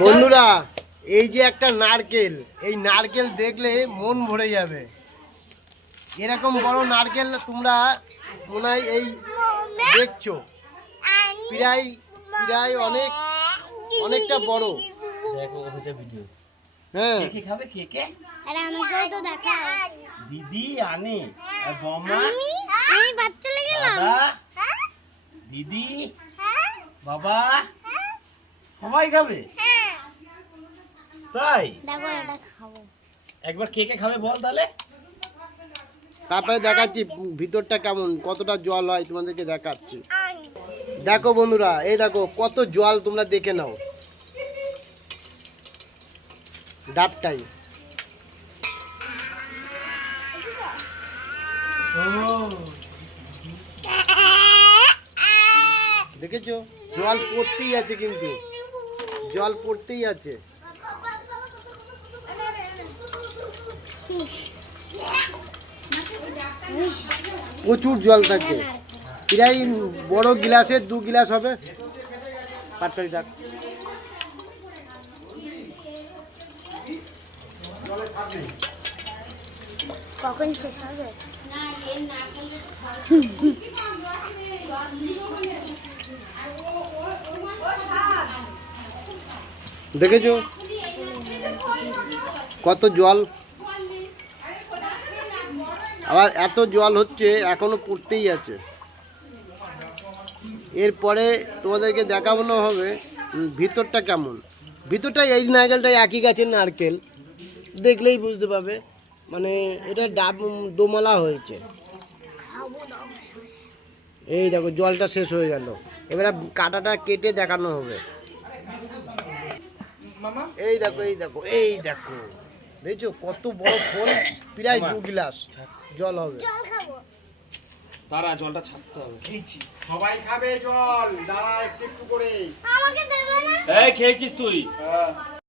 বন্ধুরা এই যে একটা নারকেল, এই নারকেল দেখলে মন ভরে যাবে। এরকম বড় নারকেল তোমরা মনে হয় এই দেখছো, প্রায় প্রায় অনেকটা বড়। হ্যাঁ কে খাবে কে কে? আরে আমাকেও তো দেখাও। দিদি আনে আর বৌমা আমি বাদ চলে গেলাম। দাদা দিদি বাবা সবাই খাবে তাই? দেখো এটা খাবো। একবার কে কে খাবে বল তাহলে। তারপরে দেখাচ্ছি ভিতরটা কেমন, কতটা জল হয় তোমাদেরকে দেখাচ্ছি। দেখো বন্ধুরা, এই দেখো কত জল, তোমরা দেখে নাও ডাবটাই। দেখেছো জল পড়তেই আছে, কিন্তু জল পড়তেই আছে। প্রচুর জল থাকে, প্রায় বড় গিলাসের 2 গিলাস হবে। পাটকারি থাক। কখন শেষ হবে? দেখেছো কত জল, আবার এত জল হচ্ছে এখনো পড়তেই আছে। এরপরে তোমাদেরকে দেখানো হবে ভিতরটা কেমন। ভিতরটা এই নারকেলটা একই গাছের নারকেল, দেখলেই বুঝতে পারবে। মানে এটা ডাব দোমালা হয়েছে। এই দেখো জলটা শেষ হয়ে গেল, এবারে কাঁটাটা কেটে দেখানো হবে। এই দেখো এই দেখো এই দেখো, দেখছো কত বড় ফল, প্রায় 2 গিলাস জল হবে। জল খাবো। তারা জলটা ছাড়তে হবে। খেয়েছি সবাই খাবে জল, দাঁড়া একটু একটু করে। আমাকে দেবে না? এই খেয়েছিস তুই?